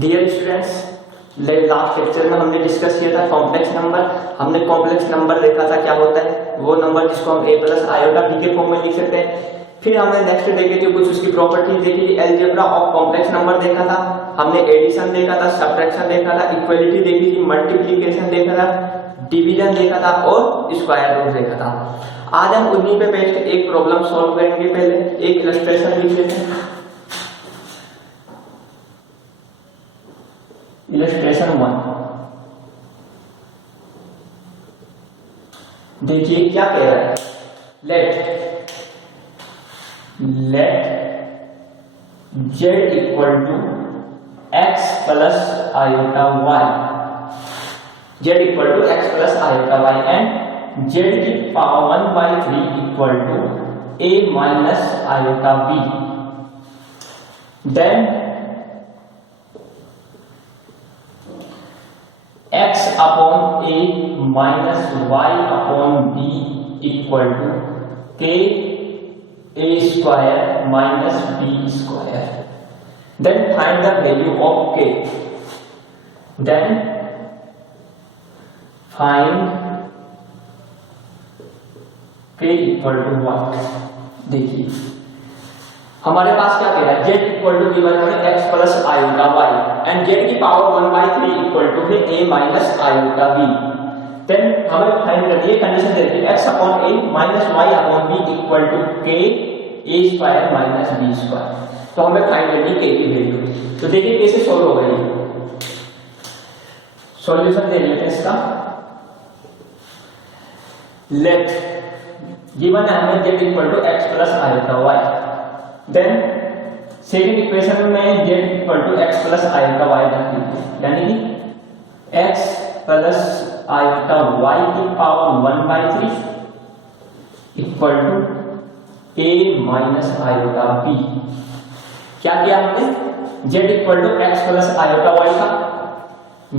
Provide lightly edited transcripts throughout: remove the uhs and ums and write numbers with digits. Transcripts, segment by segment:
Dear students, last lecture में हमने discuss किया था कॉम्प्लेक्स नंबर। हमने कॉम्प्लेक्स नंबर देखा था क्या होता है, वो नंबर जिसको हम a प्लस आयोटा b के फॉर्म में लिख सकते हैं। फिर हमने नेक्स्ट देखी थी कुछ उसकी प्रॉपर्टीज देखी थी, अलजेब्रा ऑफ कॉम्प्लेक्स नंबर देखा था, हमने एडिशन देखा था, सब्ट्रैक्शन देखा था, इक्वलिटी देखी थी, मल्टीप्लिकेशन देखा था, डिवीजन देखा था और स्क्वायर रूट देखा था। आज हम उन्हीं पे बेस्ड एक प्रॉब्लम सॉल्व करेंगे। पहले एक इलस्ट्रेशन लिख लेते हैं। इलस्ट्रेशन 1 देखिए क्या कह रहा है। Let z equal to x plus iota y, z equal to x plus iota y and z की power 1/3 equal to a minus iota b। Then x upon a minus y upon b equal to k a square minus b square. Then find the value of k। Then find k equal to what. देखिए हमारे पास क्या कह रहा है, z equal to given है x plus iota y and z की power 1/3 equal to है a minus iota b। Then हमें फाइंड करनी है, कंडीशन दे रखी है x upon a minus y upon b equal to k a square minus b square. तो हमें फाइंड करनी है k की वैल्यू। तो देखिए कैसे सॉल्व होगा ये, सॉल्यूशन देख लेते हैं इसका। लेट गिवन है हमें z equal to x plus iota y। Then second equation में z equal to x plus iota y रख लीजिए, यानी कि x प्लस आयोटा y की power 1/3 equal to a minus iota b। क्या किया हमने, z equal to x plus iota y का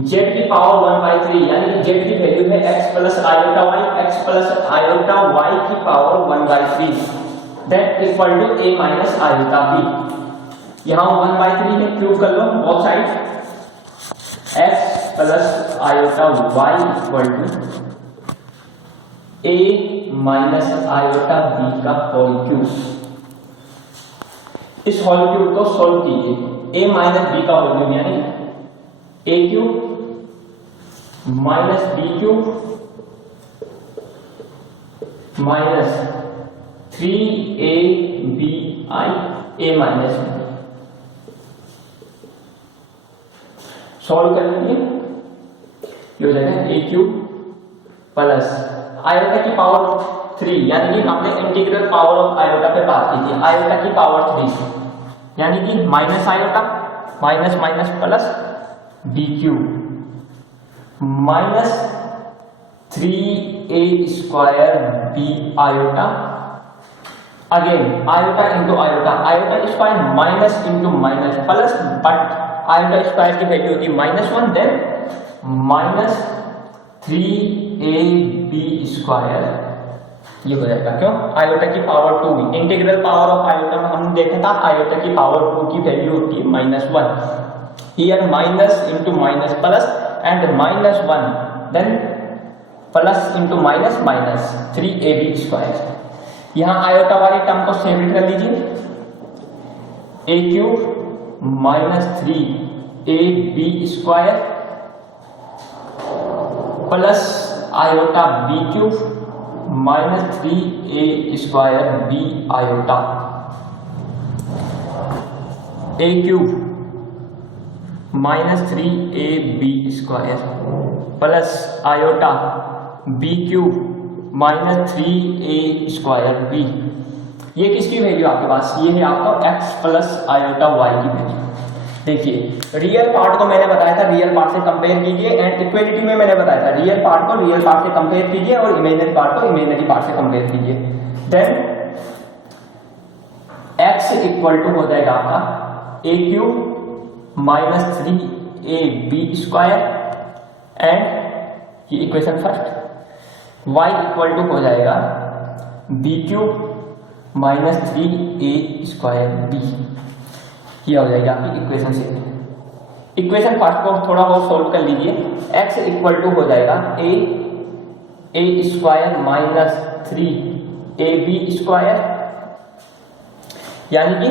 z की पावर 1/3 यानी कि z की वैल्यू है x plus iota y, x plus iota y की power 1/3 then equal to a minus iota b। यहां 1/3 है, क्यूब कर लो बोथ साइड। x plus iota y equal to a minus iota b का होल क्यूब। इस होल क्यूब को सॉल्व कीजिए। a माइनस b का होल क्यूब यानी a cube minus b cube minus 3abi a minus b। Solve कर लीजिए, ये हो जाएगा a क्यूब प्लस आयोटा की पावर 3 यानी कि हमने इंटीग्रल पावर ऑफ आयोटा पे बात की थी। आयोटा की पावर 3 यानी कि minus iota minus minus plus b cube minus 3a square b iota. Again iota into iota, iota square minus into minus plus, but iota square की value होगी -1। Then minus 3ab square ये हो जाएगा। क्यों, iota की power 2 भी integral power of iota में हमने देखा था आयोटा की पावर 2 की वैल्यू होती है -1। Here minus into minus plus and -1 then plus into minus minus 3ab square. यहां आयोटा वाली टर्म को सेपरेट कर लीजिए, a cube minus 3ab square plus iota b cube minus 3a square b iota. a cube minus 3ab square plus iota b cube minus 3a square b। ये किसकी value आपके पास, ये है आपका x प्लस आयोटा y की value. देखिए real part को मैंने बताया था रियल पार्ट से कंपेयर कीजिए, एंड इक्वलिटी में मैंने बताया था रियल पार्ट को रियल पार्ट से कंपेयर कीजिए और इमेजिनरी पार्ट को इमेजिनरी पार्ट से कंपेयर कीजिए। देन x इक्वल टू हो जाएगा आपका a cube minus 3ab square and ये equation first. y equal to हो जाएगा b क्यूब -3a² b। यह हो जाएगा आपकी इक्वेशन 6। इक्वेशन फर्स्ट को थोड़ा और सोल्व कर लीजिए। x इक्वल टू हो जाएगा a square minus 3ab square, यानी कि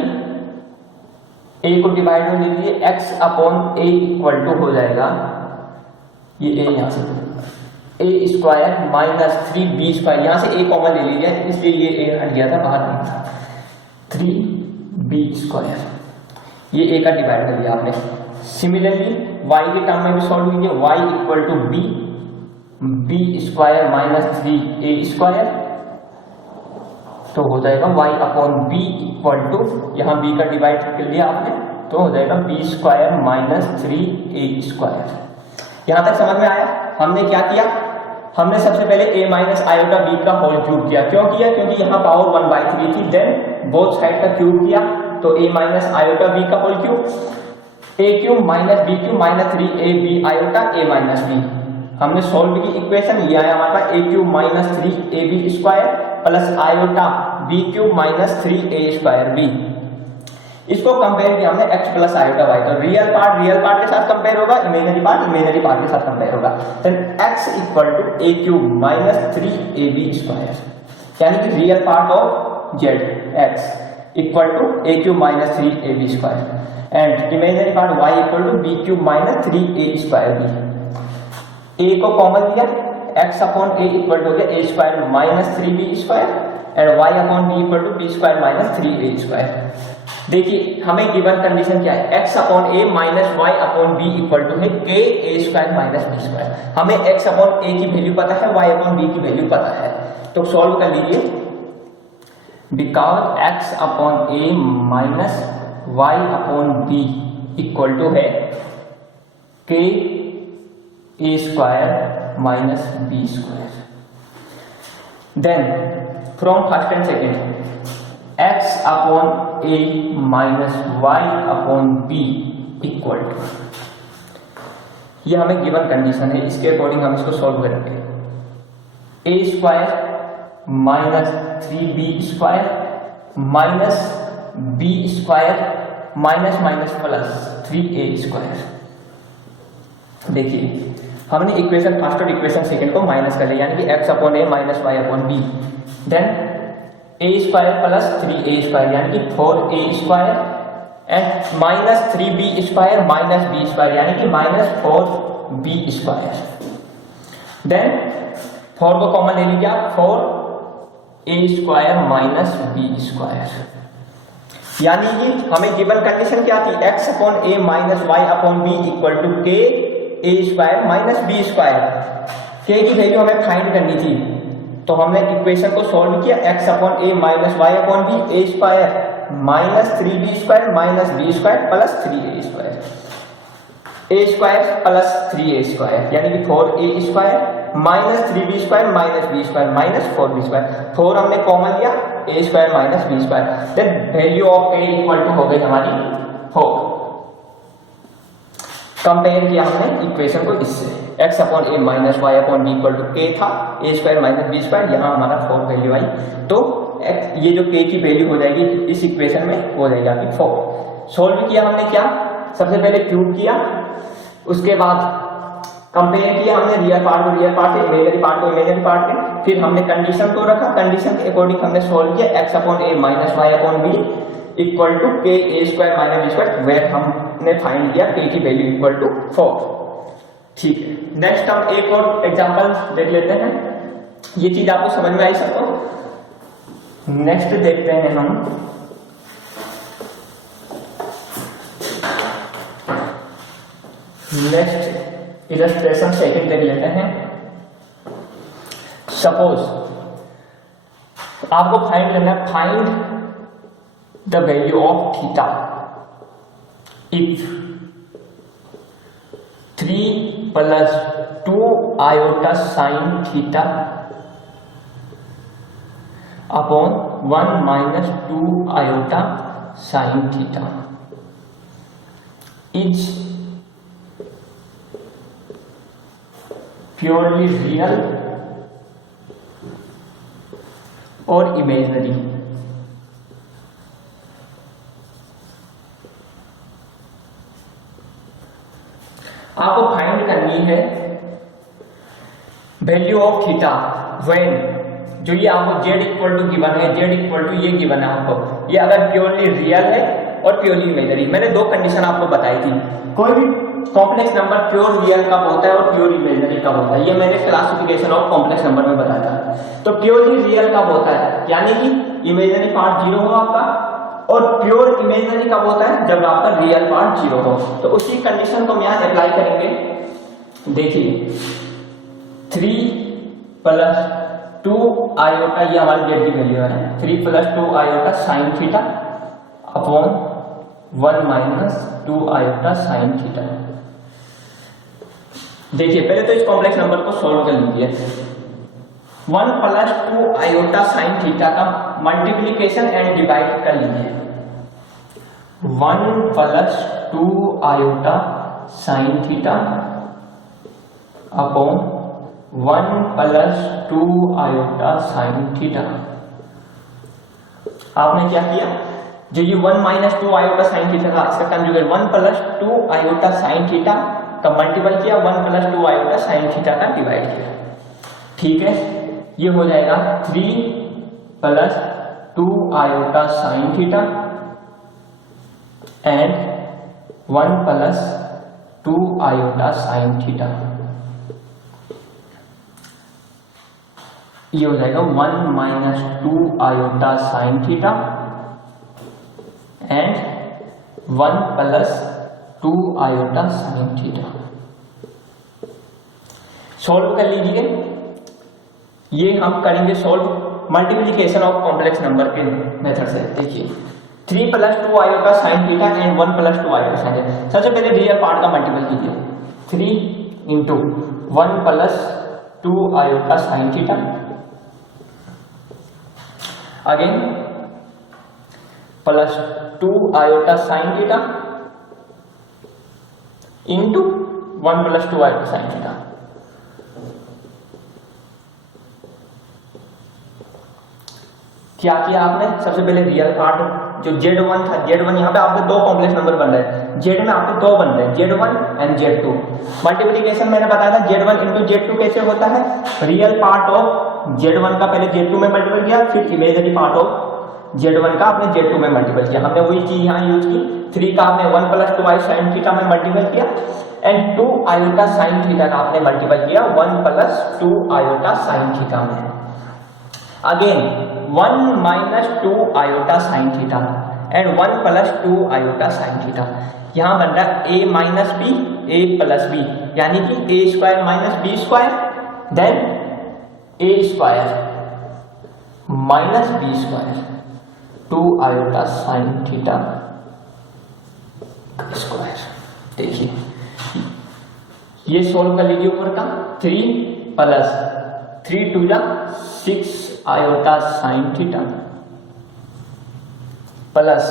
a को डिवाइड में ले लीजिए, x upon a equal to हो जाएगा, ये a यहां से a square minus 3b square, यहां से a कॉमन ले लीजिए इसलिए ये a हट गया था, बाहर नहीं था, 3b स्क्वायर, ये a का डिवाइड कर दिया आपने। सिमिलरली y के टर्म में भी सॉल्व कीजिए, y equal to b square minus 3a square, तो हो जाएगा y upon b equal to, यहाँ b का डिवाइड कर लिया आपने, तो हो जाएगा b square minus 3a square. यहाँ तक समझ में आया? हमने क्या किया, हमने सबसे पहले a माइनस आयोटा b का होल क्यूब किया। क्यों किया? क्योंकि यहाँ पावर 1/3 थी, देन बोथ साइड का क्यूब किया, तो a माइनस आयोटा b का whole cube, a cube minus b cube minus 3ab iota a minus b। हमने सोल्व की इक्वेशन, ये आया हमारे पास a cube minus 3ab square plus iota b cube minus 3a square b। इसको compare किया हमने x प्लस आयोटा y, तो रियल पार्ट के साथ कंपेयर होगा, इमेजिनरी पार्ट के साथ कंपेयर होगा। Then x equal to a cube minus 3ab square, यानी कि real part of z x equal to a cube minus 3ab square and imaginary part y equal to b cube minus 3a square b। a को common लिया, x upon a equal to हो गया a square minus 3b square and y upon b equal to b square minus 3a square. देखिए हमें given condition क्या है, x upon a minus y upon b equal to है k a square minus b square. हमें x upon a की value पता है, y upon b की वैल्यू पता है, तो सॉल्व कर लीजिए। Because x upon a minus y upon b equal to है k a square minus b square. Then from first and second x upon a minus y upon b equal to, ये हमें given condition है, इसके according हम इसको solve करेंगे। a square minus 3b square minus b square minus minus plus 3a square. देखिए हमने equation first और इक्वेशन सेकंड को माइनस कर लिया, यानी कि x upon a minus y upon b, then a square plus 3a square यानी कि 4a square and minus 3b square minus b square यानी कि माइनस 4b स्क्वायर। देन 4 को कॉमन ले लीजिए आप, 4a square minus b square, यानी कि हमें गिवन कंडीशन क्या थी, x upon a minus y upon b equal to k a square minus b square. k की वैल्यू हमें फाइंड करनी थी, तो हमने इक्वेशन को सॉल्व किया, x upon a minus y upon b a square minus 3b square minus b square plus 3a square, a square plus 3a square यानी कि 4a square minus 3b square minus b square minus 4b square. 4 हमने common लिया, a square minus b square, then value of k equal to हो गई हमारी 4। Compare किया हमने equation को इससे, x upon a minus y upon b equal to k था, a square minus b square, यहाँ हमारा 4 वैल्यू आई, तो ये जो k की वैल्यू हो जाएगी इस इक्वेशन में हो जाएगी आपकी 4। सोल्व किया हमने क्या, सबसे पहले क्यूब किया, उसके बाद कंपेयर किया हमने रियल पार्ट को रियल पार्ट से, इमेजिनरी पार्ट को इमेजिनरी पार्ट से, फिर हमने कंडीशन को रखा, कंडीशन के अकॉर्डिंग हमने सोल्व किया, x upon a minus y upon b equal to k a square minus b square, where हमने फाइंड किया k की वैल्यू इक्वल टू 4। ठीक है, नेक्स्ट हम एक और एग्जांपल देख लेते हैं, ये चीज आपको समझ में आई सबको। नेक्स्ट देखते हैं हम नेक्स्ट इलस्ट्रेशन सेकंड देख लेते हैं। सपोज आपको फाइंड करना है, find the value of theta if 3 plus 2 iota sine theta upon 1 minus 2 iota sine theta is purely real और इमेजिनरी। आपको फाइंड करनी है वैल्यू ऑफ थीटा व्हेन, जो ये आपको z इक्वल टू गिवन है, z इक्वल टू ये given है आपको, ये अगर प्योरली रियल है और प्योरली इमेजिनरी। मैंने दो कंडीशन आपको बताई थी। कोई भी कॉम्प्लेक्स नंबर प्योर रियल कब होता है और प्योर इमेजिनरी कब होता है, ये मैंने क्लासिफिकेशन ऑफ कॉम्प्लेक्स नंबर में बताया था। तो प्योरली रियल कब होता है, यानी कि इमेजिनरी पार्ट 0 हो आपका, और प्योर इमेजिनरी कब होता है, जब आपका रियल पार्ट 0 हो। तो उसी कंडीशन को हम यहाँ अप्लाई करेंगे। देखिए 3 + 2 आयोटा, ये हमारी z की वैल्यू है, 3 + 2 iota sine theta upon 1 - 2 iota sine theta. देखिए पहले तो इस कॉम्प्लेक्स नंबर को सॉल्व कर लीजिए। 1 + 2 आयोटा साइन थीटा का मल्टीप्लीकेशन एंड डिवाइड कर लीजिए। 1 + 2 iota sine theta upon 1 + 2 iota sine theta. आपने क्या किया, जो ये 1 - 2 आयोटा साइन थीटा था, इसका कंजुगेट 1 + 2 आयोटा साइन थीटा का मल्टीपल किया, 1 + 2 आयोटा साइन थीटा का डिवाइड किया। ठीक है, ये हो जाएगा 3 + 2 iota sine theta and 1 + 2 iota sine theta. ये हो जाएगा 1 - 2 iota sine theta and 1 + 2 iota sine theta. Solve कर लीजिए। ये हम करेंगे solve multiplication of complex number के मेथड से। देखिए 3 + 2 iota sine theta and 1 + 2 iota sine theta. सबसे पहले रियल पार्ट का मल्टीपल कीजिए, 3 × 1 + 2 iota sine theta, again +2 iota sine theta into 1 + 2 iota sine theta. क्या किया आपने, सबसे पहले रियल पार्ट जो Z1 था, Z1 यहाँ पे आपके दो कॉम्प्लेक्स नंबर बन रहे हैं, Z में आपके दो बन रहे हैं, Z1 एंड Z2। मल्टीप्लिकेशन मैंने बताया था Z1 × Z2 कैसे होता है, रियल पार्ट ऑफ Z1 का पहले Z2 में मल्टीपल किया, फिर इमेजिनरी पार्ट ऑफ Z1 का आपने Z2 में मल्टीपल किया। हमने वही चीज यहाँ यूज की। 3 का आपने 1 + 2 साइन थीटा में मल्टीपल किया एंड 2 आयोटा साइन थीटा का आपने मल्टीपल किया 1 + 2 आयोटा साइन थीटा में। Again 1 - 2 iota sine theta and 1 + 2 iota sine theta. यहाँ बन रहा है a - b, a + b, यानी कि a² - b² then a² - b², 2 iota sine theta square. देखिए ये सोल्व कर लीजिए ऊपर का। 3 + 3 × 2 = 6 iota sine theta plus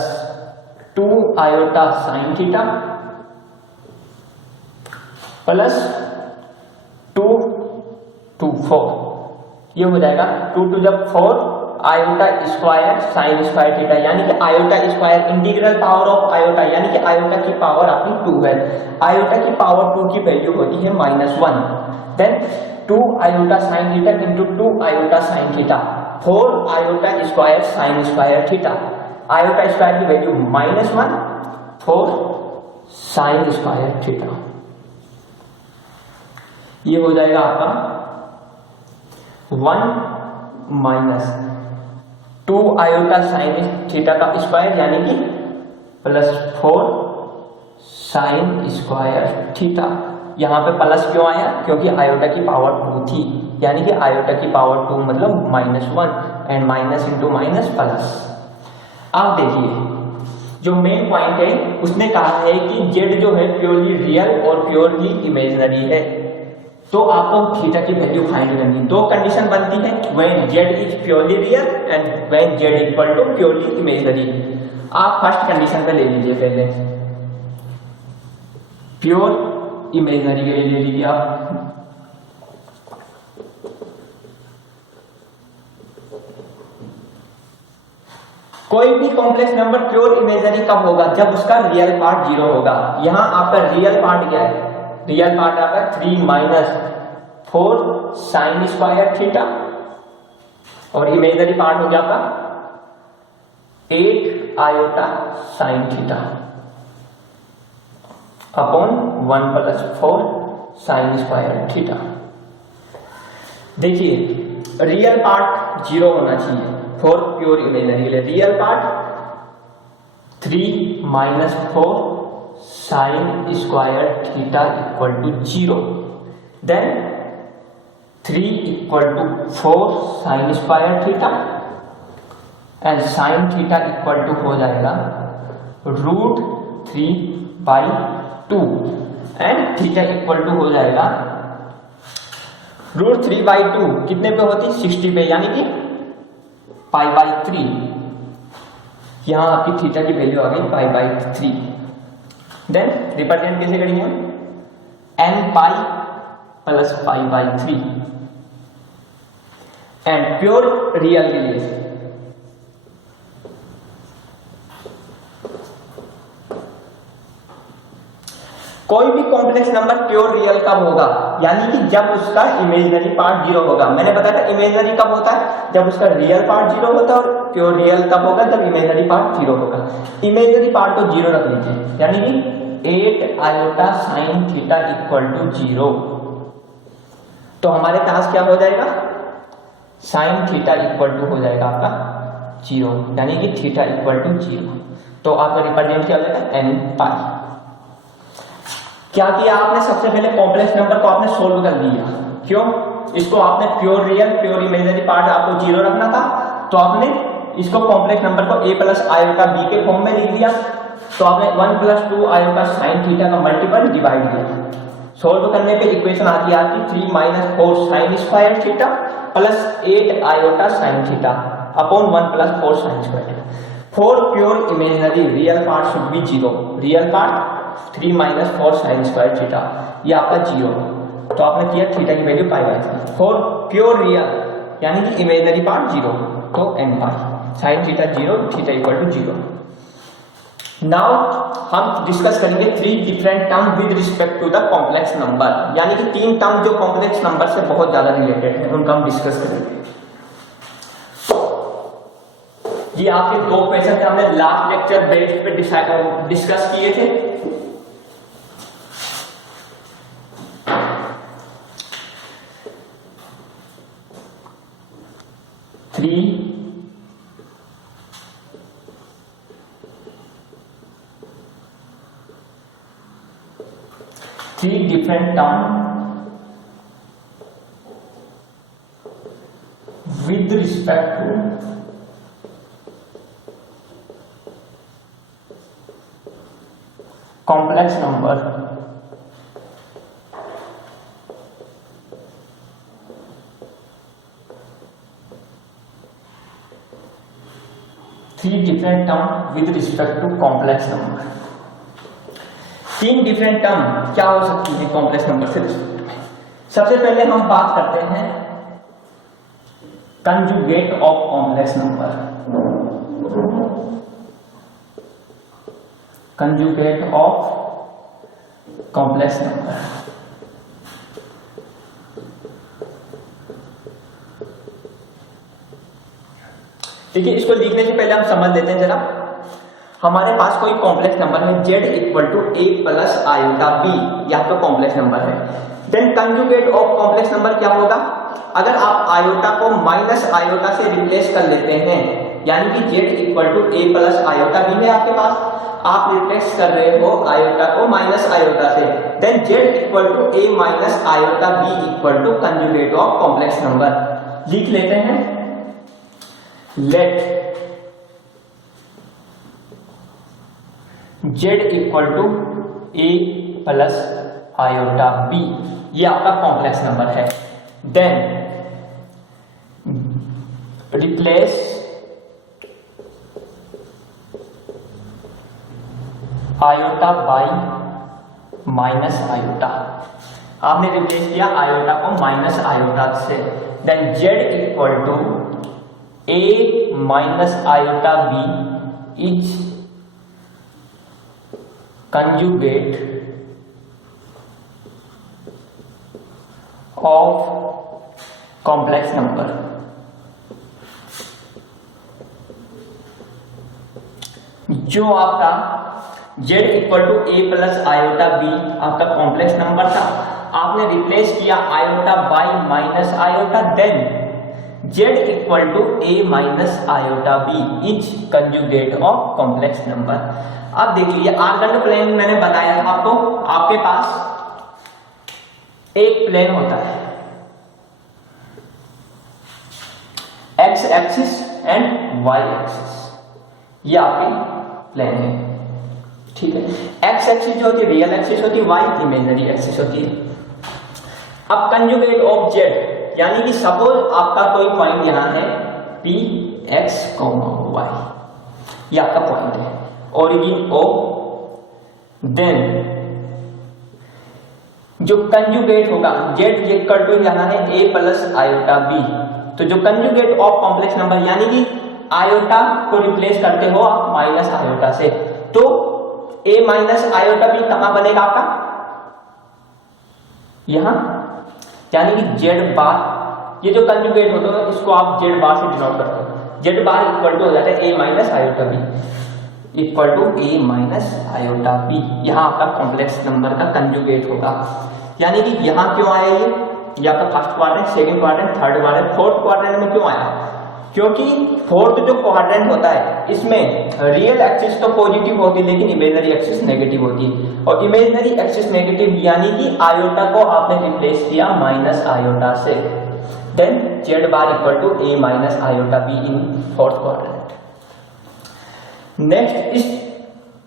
2 iota sine theta plus 2 × 4। ये हो जाएगा 2 × 4 iota square sine square theta, यानी कि iota square integral power of iota, यानी कि आयोटा की पावर आपकी 2 है। आयोटा की पावर 2 की वैल्यू होती है -1। Then 2 iota sine theta into 2 iota sine theta, 4 iota square sine square theta. Iota square की वैल्यू -1, 4 साइन स्क्वायर थीटा। ये हो जाएगा आपका 1 - 2 आयोटा साइन थीटा का स्क्वायर, यानी कि +4 साइन स्क्वायर थीटा। यहाँ पे प्लस क्यों आया, क्योंकि आयोटा की पावर 2 थी, यानी कि आयोटा की पावर 2 मतलब -1 and minus into minus plus. आप देखिए जो मेन पॉइंट है उसने कहा है कि z जो है प्योरली रियल और प्योरली इमेजिनरी है, तो आपको थीटा की वैल्यू फाइंड करनी। दो कंडीशन बनती है, when z is purely real and when z equal to purely imaginary. आप फर्स्ट कंडीशन पे ले लीजिए, पहले प्योर इमेजिनरी के लिए ले लीजिए आप। कोई भी कॉम्प्लेक्स नंबर प्योर इमेजिनरी कब होगा, जब उसका रियल पार्ट 0 होगा। यहां आपका रियल पार्ट क्या है, रियल पार्ट आपका 3 माइनस 4 साइन स्क्वायर थीटा और इमेजिनरी पार्ट हो गया आपका 8 iota sine theta upon 1 plus 4 sine square theta. देखिए रियल पार्ट 0 होना चाहिए फॉर प्योर इमेजिनरी के लिए। Real part 3 minus 4 sine square theta equal to 0, then 3 equal to 4 sine square theta and sine theta equal to हो जाएगा √3/2 and theta equal to हो जाएगा √3/2 कितने पे होती 60 पे, यानी कि π/3। यहां आपकी थीटा की वैल्यू आ गई π/3। देन रिप्रेजेंट कैसे करेंगे हम, nπ plus π/3 and pure real के लिए कोई भी कॉम्प्लेक्स नंबर प्योर रियल कब होगा, यानी कि जब उसका इमेजिनरी पार्ट 0 होगा। मैंने बताया था इमेजिनरी कब होता है, जब उसका रियल पार्ट 0 होता है, और प्योर रियल कब होगा, जब इमेजिनरी पार्ट 0 होगा। इमेजिनरी पार्ट को 0 रख लीजिए, यानी कि 8 iota sine theta equal to 0। तो हमारे पास क्या हो जाएगा, साइन थीटा इक्वल टू हो जाएगा आपका 0, यानी कि थीटा इक्वल टू 0। तो आपका रिप्रेजेंट क्या हो जाएगा nπ। क्या किया आपने, सबसे पहले कॉम्प्लेक्स नंबर को आपने सोल्व कर दिया। क्यों, इसको आपने pure real pure imaginary part आपको 0 रखना था, तो आपने इसको कॉम्प्लेक्स नंबर को a प्लस आयोटा b के फॉर्म में लिख दिया। तो आपने 1 प्लस 2 आयोटा साइन थीटा का मल्टीपल डिवाइड किया। सोल्व करने पे इक्वेशन आती है आपकी 3 minus 4 sine square theta plus 8 iota sine theta upon 1 plus 4 sine square. For pure imaginary real part should be 0। Real part 3 minus 4 sine square theta, ये आपका 0। तो आपने किया थीटा की वैल्यू π/3 फॉर प्योर रियल, यानी कि इमेजिनरी पार्ट 0, तो nπ sine theta 0 theta equal to 0। Now हम डिस्कस करेंगे 3 different term with respect to the complex number, यानी कि 3 टर्म जो कॉम्प्लेक्स नंबर से बहुत ज्यादा रिलेटेड है, उनका हम डिस्कस करेंगे। ये आपके 2 क्वेश्चन हमने लास्ट लेक्चर बेस पे डिस्कस किए थे। Three different terms with respect to complex number three different terms with respect to complex number। 3 different term क्या हो सकती है कॉम्प्लेक्स नंबर से रिस्पेक्ट में। सबसे पहले हम बात करते हैं conjugate of complex number. Conjugate of complex number, देखिए इसको लिखने से पहले हम समझ लेते हैं जरा। हमारे पास कोई कॉम्प्लेक्स नंबर है z equal to a plus iota b, यह तो कॉम्प्लेक्स नंबर है। Then conjugate of complex number क्या होगा, अगर आप आयोटा को माइनस आयोटा से रिप्लेस कर लेते हैं, यानी कि z equal to a plus iota b है आपके पास, आप रिप्लेस कर रहे हो आयोटा को माइनस आयोटा से, then z equal to a minus iota b equal to conjugate of complex number. लिख लेते हैं, let z equal to a plus iota b, ये आपका कॉम्प्लेक्स नंबर है। Then replace iota by minus iota, आपने replace किया iota को minus iota से। Then z equal to a minus iota b is conjugate of complex number. जो आपका z equal to A plus iota b आपका complex number था, आपने replace किया iota by minus iota, then z equal to a minus iota b is conjugate of complex number. अब देख लीजिए argon plane मैंने बताया था आपको, आपके पास एक प्लेन होता है x axis and y axis, ये आपके प्लेन है, ठीक है। x एक्सिस जो होती है रियल एक्सिस होती है, y इमेजिनरी एक्सिस होती है। अब कंजुगेट ऑफ z, यानी कि सपोज आपका कोई पॉइंट यहां है p x, y, ये आपका पॉइंट है, ओरिजिन O, देन जो कंजुगेट होगा z इक्वल टू यहां है a प्लस आयोटा b, तो जो कंजुगेट ऑफ कॉम्प्लेक्स नंबर यानी कि आयोटा को रिप्लेस करते हो आप माइनस आयोटा से, तो a माइनस आयोटा b कहां बनेगा आपका यहां, यानी कि z बार, ये जो कंजुगेट होता है इसको आप z बार से डिनोट करते हो, z बार इक्वल टू हो जाता है a minus iota b equal to a minus iota b, यहां आपका कॉम्प्लेक्स नंबर का कंजुगेट होगा। यानी कि यहां क्यों आया ये आपका first quadrant, second quadrant, third quadrant, fourth quadrant में क्यों आया, क्योंकि फोर्थ जो क्वाड्रेंट होता है इसमें रियल एक्सिस तो पॉजिटिव होती है लेकिन इमेजिनरी एक्सिस नेगेटिव होती है, और इमेजिनरी एक्सिस नेगेटिव यानी कि आयोटा को आपने रिप्लेस किया माइनस आयोटा से, then z bar equal to a minus iota b in fourth quadrant. Next इस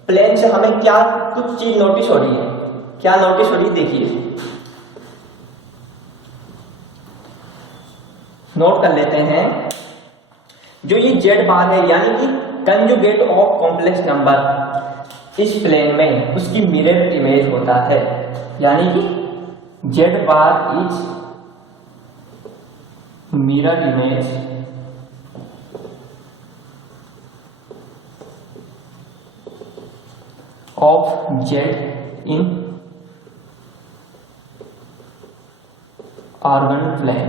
प्लेन से हमें क्या कुछ चीज नोटिस हो रही है, क्या नोटिस हो रही है देखिए, नोट कर लेते हैं। जो ये z बार है यानी कि कंजुगेट ऑफ कॉम्प्लेक्स नंबर इस प्लेन में उसकी मिरर इमेज होता है, यानी कि z bar is mirror image of z in Argand plane.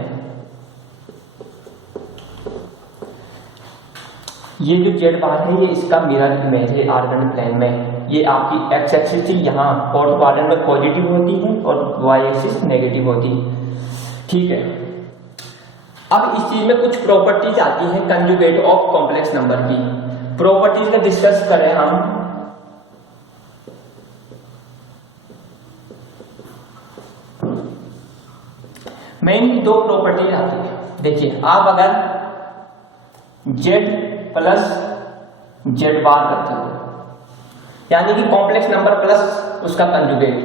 ये जो z बार है ये इसका मिरर इमेज है ऑर्गन प्लेन में, ये आपकी x एक्सिस थी यहाँ फोर्थ क्वाड्रेंट में पॉजिटिव होती है और y एक्सिस नेगेटिव होती है, ठीक है। अब इस चीज में कुछ प्रॉपर्टीज आती हैं कंजुगेट ऑफ कॉम्प्लेक्स नंबर की, प्रॉपर्टीज का डिस्कस करें हम। मेन दो प्रॉपर्टीज आती है, देखिए आप अगर z प्लस z बार करते हो यानी कि कॉम्प्लेक्स नंबर प्लस उसका कंजुगेट,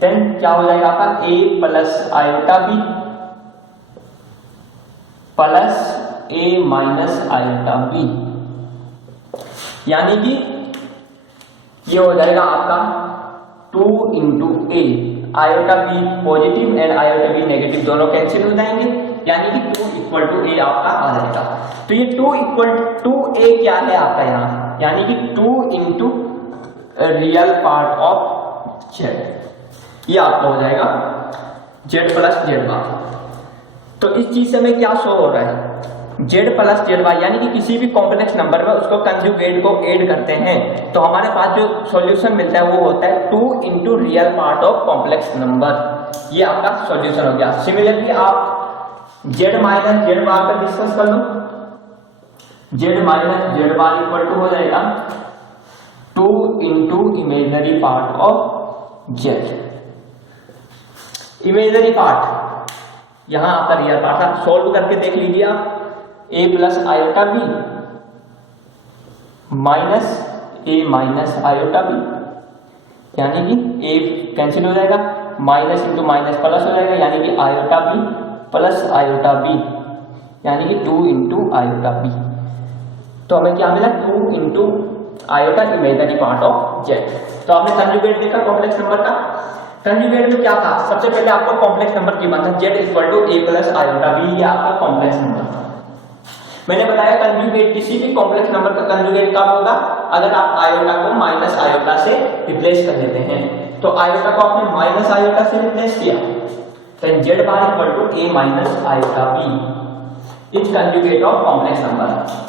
देन क्या हो जाएगा आपका a plus iota b plus a minus iota b, यानी कि ये हो जाएगा आपका 2 into A, iota b positive and iota b negative दोनों कैंसिल हो जाएंगे, यानी कि 2 इक्वल टू ए आपका आ जाएगा। तो ये 2 इक्वल टू ए क्या है आपका यहाँ, यानी कि 2 into real part of z, ये आपका हो जाएगा z प्लस z बार। तो इस चीज से हमें क्या शो हो रहा है, z प्लस z बार, यानी कि किसी भी कॉम्प्लेक्स नंबर में उसको कंजुगेट को ऐड करते हैं तो हमारे पास जो सॉल्यूशन मिलता है वो होता है 2 into real part of complex number, ये आपका सॉल्यूशन हो गया। सिमिलरली आप z माइनस z बार का डिस्कस कर लो, z minus z bar equal to हो जाएगा 2 into imaginary part of z, imaginary part यहां आपका रियल पार्ट था, सोल्व करके देख लीजिए आप, a plus iota b minus a minus iota b, यानी कि a कैंसिल हो जाएगा, माइनस इंटू माइनस प्लस हो जाएगा, यानी कि iota b plus iota b, यानी कि 2 इंटू आयोटा b। तो हमें क्या मिला 2 into iota imaginary part of z। तो आपने कंजुगेट देखा कॉम्प्लेक्स नंबर का, कंजुगेट में क्या था, सबसे पहले आपको कॉम्प्लेक्स नंबर गिवन था z equal to a plus iota b, ये आपका कॉम्प्लेक्स नंबर था। मैंने बताया कंजुगेट किसी भी कॉम्प्लेक्स नंबर का कंजुगेट कब होगा, अगर आप आयोटा को माइनस आयोटा से रिप्लेस कर देते हैं। तो आयोटा को आपने माइनस आयोटा से रिप्लेस किया, then z bar equal to a minus iota b is conjugate of complex number.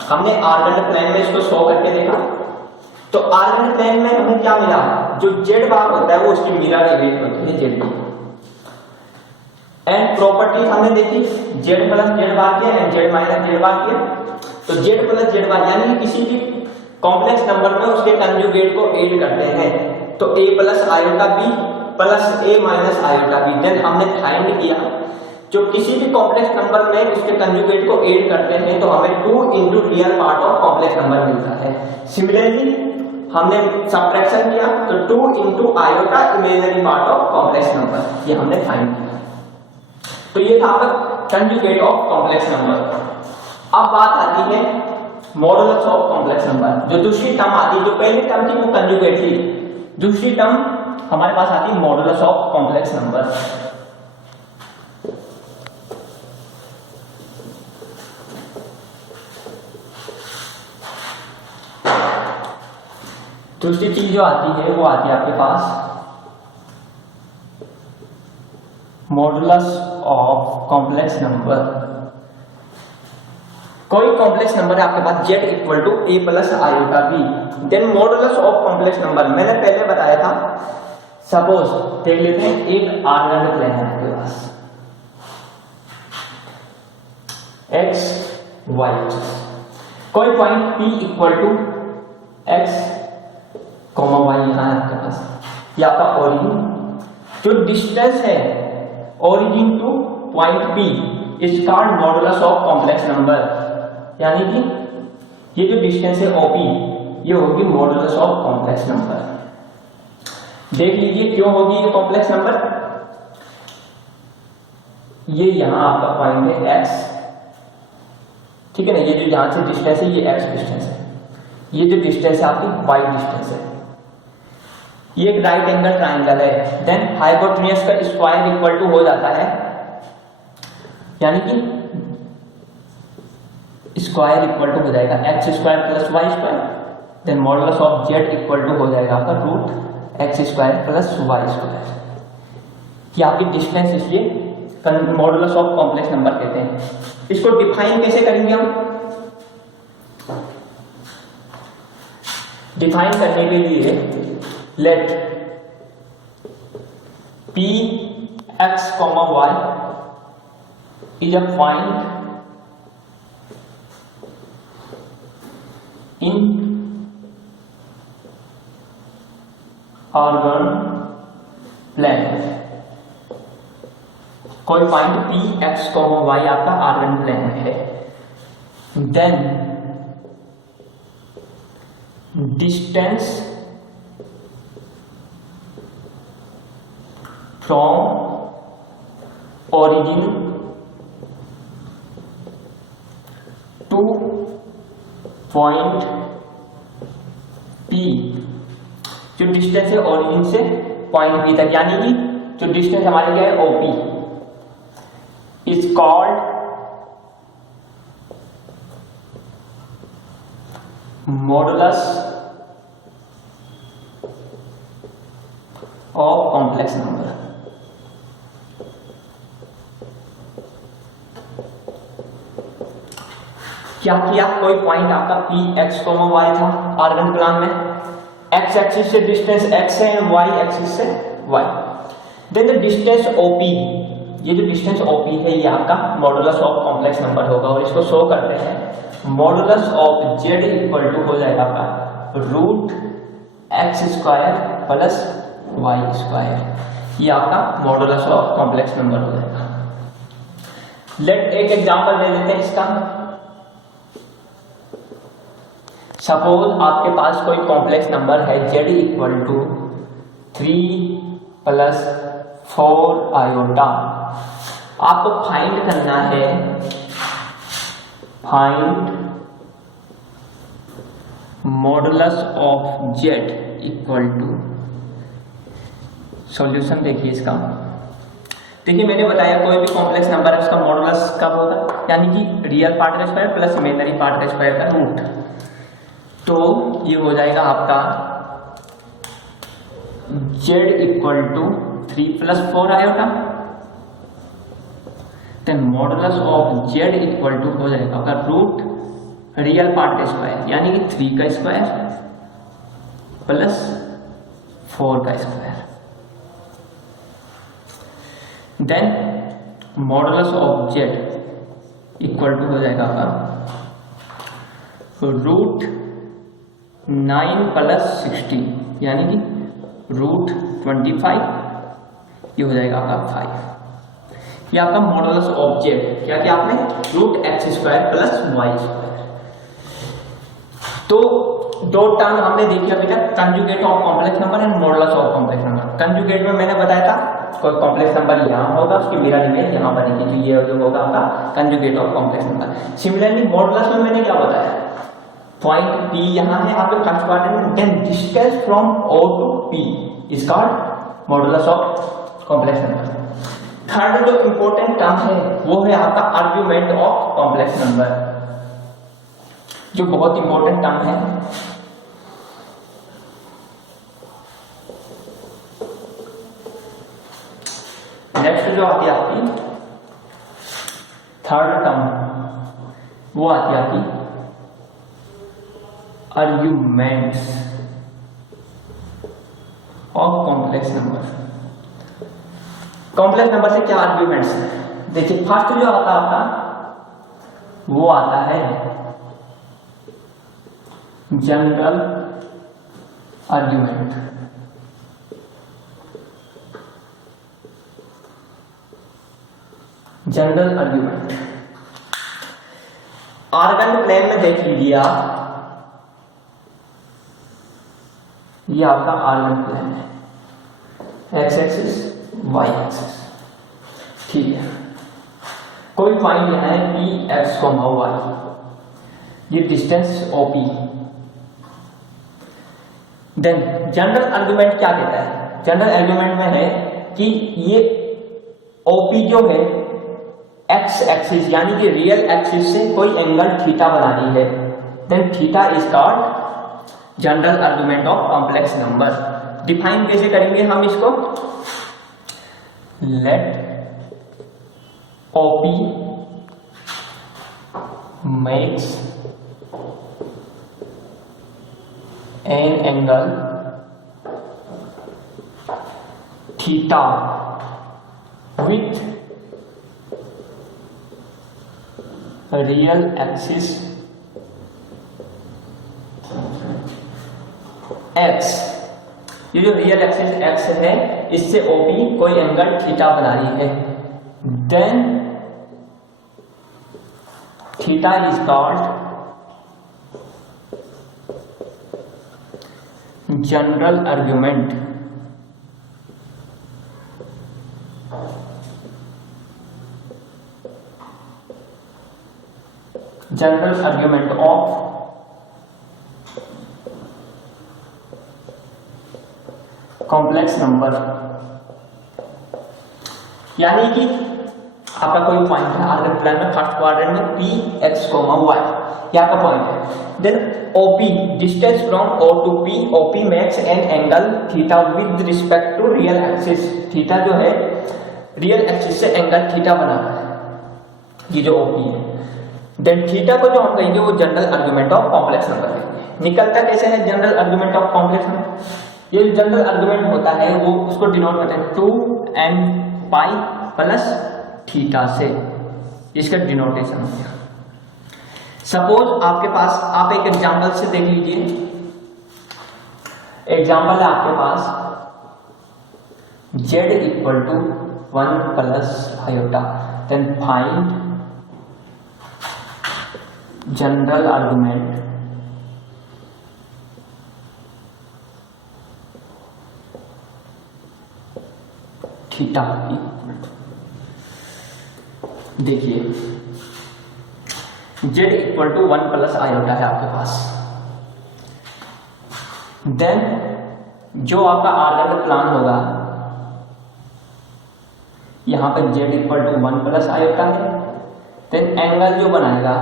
हमने ऑर्डिनल प्लेन में इसको शो करके देखा, तो ऑर्डिनल प्लेन में हमें क्या मिला, जो z बार होता है वो उसकी मिरर इमेज होती है z की। एंड प्रॉपर्टीज हमने देखी, z प्लस z बार किया एंड z माइनस z बार किया, तो z प्लस z बार यानी किसी भी कॉम्प्लेक्स नंबर में उसके कंजुगेट को ऐड करते हैं, तो a plus iota b plus a minus iota b। Then हमने फाइंड किया जो किसी भी कॉम्प्लेक्स नंबर में उसके कंजुगेट को ऐड करते हैं तो हमें 2 into real part of complex number मिलता है। सिमिलरली हमने सब्ट्रैक्शन किया तो 2 into iota imaginary part of complex number, ये हमने फाइंड किया। तो ये था आपका कंजुगेट ऑफ कॉम्प्लेक्स नंबर। अब बात आती है मॉडुलस ऑफ कॉम्प्लेक्स नंबर। जो दूसरी टर्म आती है, जो पहली टर्म थी वो कंजुगेट थी, दूसरी टर्म हमारे पास आती है मॉडुलस ऑफ कॉम्प्लेक्स नंबर। दूसरी चीज जो आती है वो आती है आपके पास मॉडुलस ऑफ कॉम्प्लेक्स नंबर। कोई कॉम्प्लेक्स नंबर है आपके पास z equal to a plus iota b, then modulus of complex number मैंने पहले बताया था। सपोज देख लेते हैं एक ऑर्डिनल प्लेन है आपके पास x y, कोई point p equal to x comma y यहाँ है आपके पास, ये आपका ओरिजिन। जो डिस्टेंस है origin to point p is called modulus of complex number, यानी कि ये जो डिस्टेंस है OP ये होगी मॉडुलस ऑफ कॉम्प्लेक्स नंबर। देख लीजिए क्यों होगी ये कॉम्प्लेक्स नंबर। ये यहां आपका पॉइंट है x, ठीक है ना, ये जो यहां से डिस्टेंस है ये x डिस्टेंस है, ये जो डिस्टेंस है आपकी y डिस्टेंस है, ये एक राइट एंगल ट्राइंगल है। देन हाइपोटेन्यूज का स्क्वायर इक्वल टू हो जाता है, यानी कि स्क्वायर इक्वल टू हो जाएगा x square plus y square, then modulus of z equal to हो जाएगा आपका root x square plus y square. कि आपकी डिस्टेंस इसलिए मॉडुलस ऑफ कॉम्प्लेक्स नंबर कहते हैं। इसको डिफाइन कैसे करेंगे हम, डिफाइन करने के लिए let p x, y is a point in organ plane। कोई पॉइंट p x, y आपका ऑर्गन प्लेन है, then distance from origin to point P, जो डिस्टेंस है ओरिजिन से पॉइंट P तक, यानी कि जो डिस्टेंस हमारे क्या है OP is called modulus of complex number. क्या किया, कोई पॉइंट आपका p x, y था ऑर्गन प्लान में, x एक्सिस से डिस्टेंस x है, y एक्सिस से y, then the distance OP, ये जो डिस्टेंस OP है ये आपका मॉडुलस ऑफ कॉम्प्लेक्स नंबर होगा, और इसको शो करते हैं modulus of z equal to हो जाएगा आपका root x square plus y square, ये आपका मॉडुलस ऑफ कॉम्प्लेक्स नंबर हो जाएगा। लेट एक एग्जांपल ले लेते हैं इसका। सपोज आपके पास कोई कॉम्प्लेक्स नंबर है z equal to 3 plus 4 iota. आपको फाइंड करना है, find modulus of z equal to, solution देखिए इसका। देखिए मैंने बताया कोई भी कॉम्प्लेक्स नंबर है उसका मॉडुलस कब होगा, यानी कि रियल पार्ट का स्क्वायर प्लस इमेजिनरी पार्ट का स्क्वायर का रूट, तो ये हो जाएगा आपका z equal to 3 plus 4 iota then modulus of z equal to हो जाएगा आपका रूट रियल पार्ट का स्क्वायर यानी कि 3 का स्क्वायर प्लस 4 का square, then modulus of z equal to हो जाएगा आपका रूट 9 प्लस 16 यानी कि रूट 25, ये हो जाएगा आपका 5। ये आपका मॉडुलस ऑफ जेड क्या किया आपने, root x square plus y square. तो दो टर्म हमने देखी अभी तक, conjugate of complex number and modulus of complex number. Conjugate में मैंने बताया था कोई कॉम्प्लेक्स नंबर यहाँ होगा, उसकी मिरर इमेज यहाँ बनेगी, तो ये जो होगा आपका conjugate of complex number. Similarly modulus में मैंने क्या बताया, पॉइंट P यहाँ है आपके फर्स्ट क्वाड्रेंट में, then distance from O to P is called modulus of complex number. Third जो इंपॉर्टेंट टर्म है वो है आपका आर्गुमेंट ऑफ कॉम्प्लेक्स नंबर, जो बहुत इंपॉर्टेंट टर्म है। नेक्स्ट जो आती है आपकी थर्ड टर्म, वो आती है आपकी arguments of complex number. Complex number से क्या आर्ग्यूमेंट्स है, देखिए फर्स्ट जो आता है आपका वो आता है general argument. General argument Argand plane में देख लीजिए आप, ये आपका आर्गन प्लेन है, एक्स एक्सिस वाई एक्सिस, ठीक है। कोई पॉइंट यहाँ है पी एक्स कोमा वाई, ये distance OP. Then general argument क्या कहता है, जनरल आर्गुमेंट में है कि ये ओपी जो है एक्स एक्सिस यानी कि रियल एक्सिस से कोई एंगल थीटा बनानी है, then theta is called general argument of complex number. Define कैसे करेंगे हम इसको, let OP makes an angle theta with real axis x. ये जो रियल एक्सिस एक्स है इससे ओपी कोई एंगल थीटा बना रही है, then theta is called general argument general argument of complex number. यानी कि आपका कोई पॉइंट है आर्गन प्लेन में फर्स्ट क्वाड्रेंट में पी एक्स कोमा वाई, यहाँ का पॉइंट है, then OP distance from O to P, OP makes an angle theta with respect to real axis. Theta जो है रियल एक्सिस से एंगल थीटा बनाना है, ये जो ओपी है। देन थीटा को जो हम कहेंगे वो general argument of complex number कहेंगे। निकलता कैसे है general argument of complex number, ये जो जनरल आर्गुमेंट होता है वो उसको डिनोट करते हैं 2n पाई प्लस थीटा से, इसका डिनोटेशन हो गया। सपोज आपके पास, आप एक एग्जांपल से देख लीजिए, एग्जांपल है आपके पास z equal to 1 plus iota, then find general argument theta. देखिए z equal to 1 plus iota है आपके पास, देन जो आपका आर्गन प्लान होगा यहां पर z equal to 1 plus iota है, देन एंगल जो बनाएगा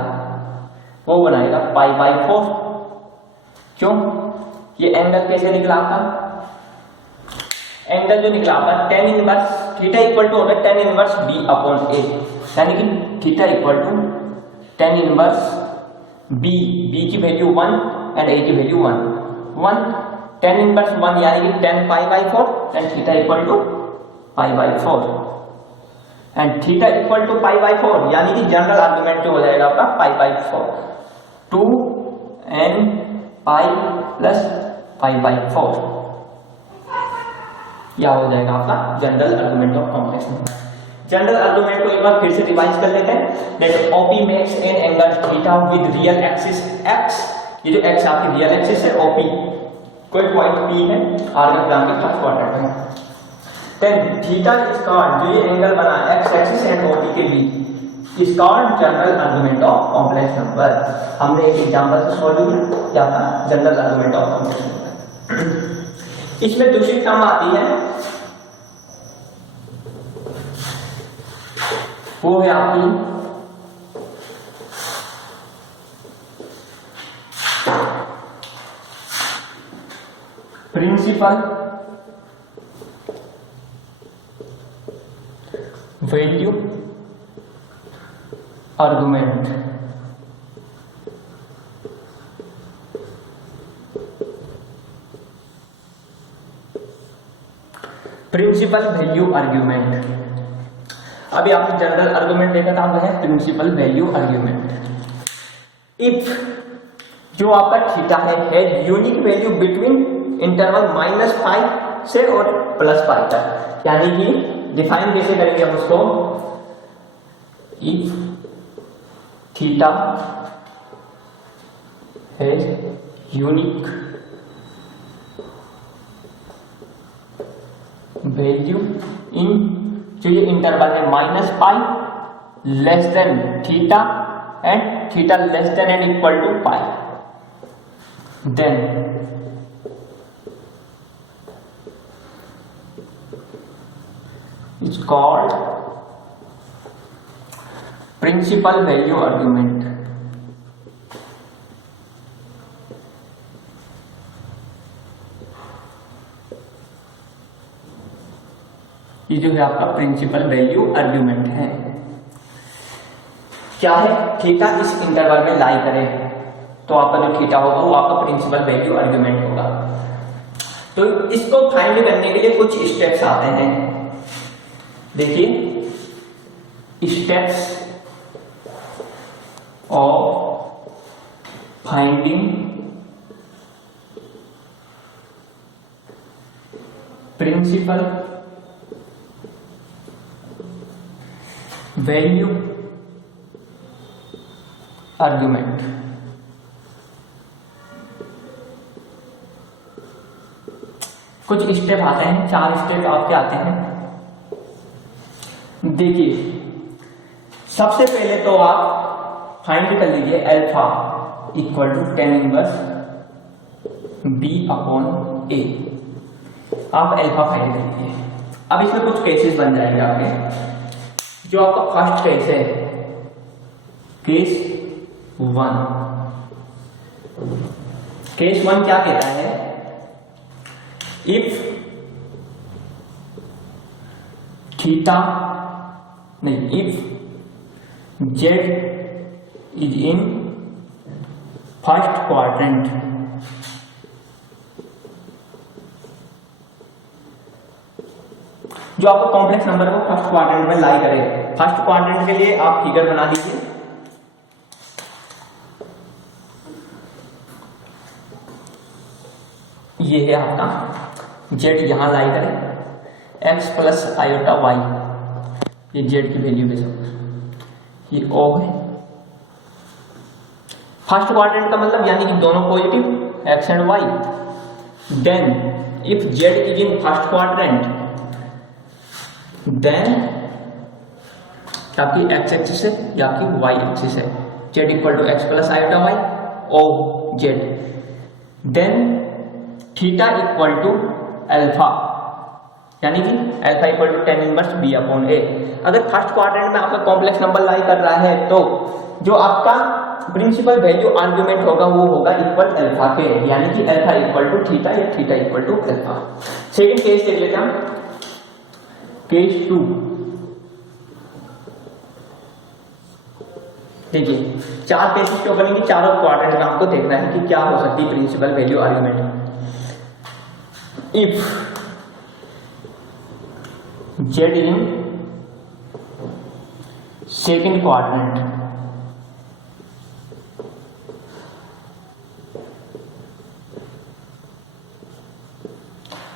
वो बनाएगा पाई बाई 4। क्यों, ये एंगल कैसे निकला आपका, एंगल जो निकला आपका tan inverse theta equal to होगा tan inverse b upon a, यानी कि theta equal to tan inverse b की वैल्यू 1 एंड a की वैल्यू 1 tan इनवर्स 1 यानी कि tan pi by 4 and theta equal to pi by 4 and theta equal to pi by 4 यानी कि general argument जो हो जाएगा आपका pi by 4 2n pi plus pi by 4 या हो जाएगा आपका general argument of complex number. General argument को एक बार फिर से रिवाइज कर लेते हैं। That OP makes an angle theta with real axis x, ये जो x आपकी रियल एक्सिस है OP, कोई पॉइंट P है आर्गन के फर्स्ट क्वाड्रेंट में। देन थीटा इज कॉल्ड, जो ये एंगल बना x एक्सिस एंड OP के बीच, is called general argument of complex number. हमने एक एग्जांपल से सॉल्व किया क्या था, general argument of complex number. इसमें दूसरी टर्म आती है, वो है आपकी principal value argument. Principal value argument. अभी आपने जनरल आर्गुमेंट देखा था, वो है प्रिंसिपल वैल्यू आर्गुमेंट। इफ जो आपका थीटा है यूनिक वैल्यू बिटवीन इंटरवल -5 से और +5 तक, यानी कि डिफाइन कैसे करेंगे हम उसको, इफ थीटा है यूनिक वैल्यू इन, जो ये इंटरवल है -π less than theta and theta less than and equal to π, then it's called principal value argument। ये जो है आपका प्रिंसिपल वैल्यू आर्ग्यूमेंट है। क्या है, थीटा इस इंटरवल में लाई करे तो आपका जो थीटा होगा वो आपका प्रिंसिपल वैल्यू आर्ग्यूमेंट होगा। तो इसको फाइंड करने के लिए कुछ स्टेप्स आते हैं। देखिए, steps of finding principal value argument. कुछ स्टेप आते हैं, 4 स्टेप आपके आते हैं। देखिए, सबसे पहले तो आप फाइंड कर लीजिए alpha equal to tan inverse b upon a। आप अल्फा फाइंड कर लीजिए। अब इसमें कुछ केसेस बन जाएंगे आपके। जो आपका फर्स्ट केस है, केस 1। केस 1 क्या कहता है, इफ थीटा नहीं, if z is in first quadrant, जो आपका कॉम्प्लेक्स नंबर है वो फर्स्ट क्वाड्रेंट में लाई करे। फर्स्ट क्वाड्रेंट के लिए आप फिगर बना दीजिए। ये है आपका जेड, यहां लाई करे x प्लस आयोटा वाई, ये जेड की वैल्यू है, ये ओ है। फर्स्ट क्वाड्रेंट का मतलब यानी कि दोनों positive x and y। Then if z is in first quadrant, then आपकी x एक्सिस है या आपकी y एक्सिस है, z equal to x plus iota y O z. Then theta equal to alpha, यानी कि alpha equal to tan inverse b upon a। अगर first quadrant में आपका कॉम्प्लेक्स नंबर लाई कर रहा है तो जो आपका प्रिंसिपल वैल्यू आर्गुमेंट होगा वो होगा इक्वल अल्फा के, यानी कि अल्फा इक्वल टू थीटा या theta equal to alpha. Second case देख लेते हैं। केस 2, देखिए 4 केसेस क्यों बनेंगे, चारों क्वाड्रेंट में हमको देखना है कि क्या हो सकती है principal value argument. If z in second quadrant,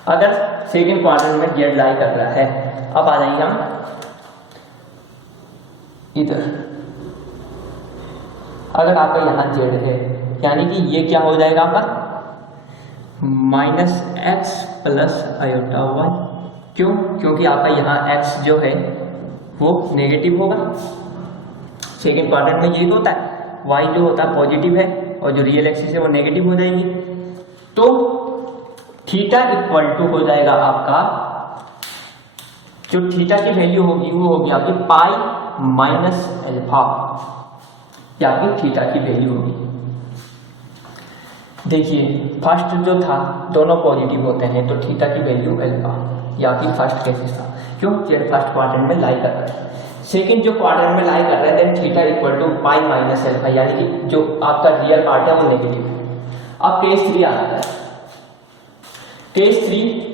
अगर सेकेंड क्वाड्रेंट में z लाई कर रहा है, अब आ जाएंगे हम इधर, अगर आपका यहां z है यानी कि ये क्या हो जाएगा आपका -x प्लस आयोटा y। क्यों? क्योंकि आपका यहाँ x जो है वो नेगेटिव होगा, सेकेंड क्वाड्रेंट में ये होता है, y जो होता है पॉजिटिव है और जो रियल एक्सिस है वो नेगेटिव हो जाएगी। तो थीटा इक्वल टू हो जाएगा आपका, जो थीटा की वैल्यू होगी वो होगी आपकी पाई माइनस अल्फा, ये आपकी थीटा की वैल्यू होगी। देखिए फर्स्ट जो था दोनों पॉजिटिव होते हैं तो थीटा की वैल्यू अल्फा, ये आपकी फर्स्ट केसेस था। क्यों? जेड फर्स्ट क्वाड्रेंट में लाई कर रहा है, सेकंड जो क्वाड्रेंट में लाई कर रहा है then theta equal to pi minus alpha, यानी कि जो आपका रियल पार्ट है वो नेगेटिव है। अब केस 3 आ रहा है, केस 3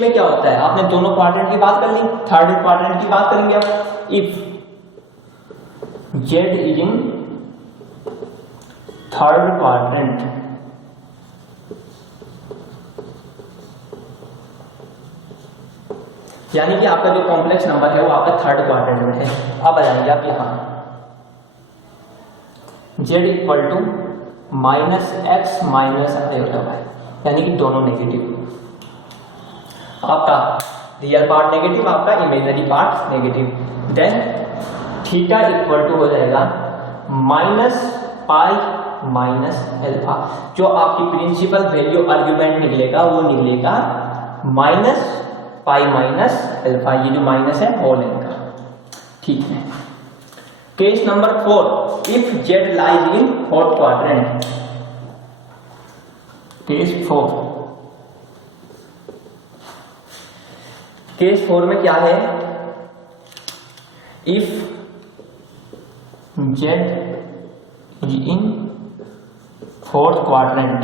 में क्या होता है, आपने दोनों क्वाड्रेंट की बात कर ली, थर्ड क्वाड्रेंट की बात करेंगे अब। If z is in third quadrant, यानी कि आपका जो कॉम्प्लेक्स नंबर है वो आपका थर्ड क्वाड्रेंट में है। अब आ जाएंगे आप यहां z equal to -x minus iota y, यानी कि दोनों नेगेटिव, आपका रियल पार्ट नेगेटिव, आपका imaginary part negative. Then theta equal to हो जाएगा माइनस पाई माइनस अल्फा, जो आपकी प्रिंसिपल वैल्यू आर्गुमेंट निकलेगा वो निकलेगा माइनस पाई माइनस अल्फा, ये जो माइनस है होल इनका, ठीक है। Case number 4, if z lies in fourth quadrant, case 4, case 4 में क्या है, if z is in fourth quadrant,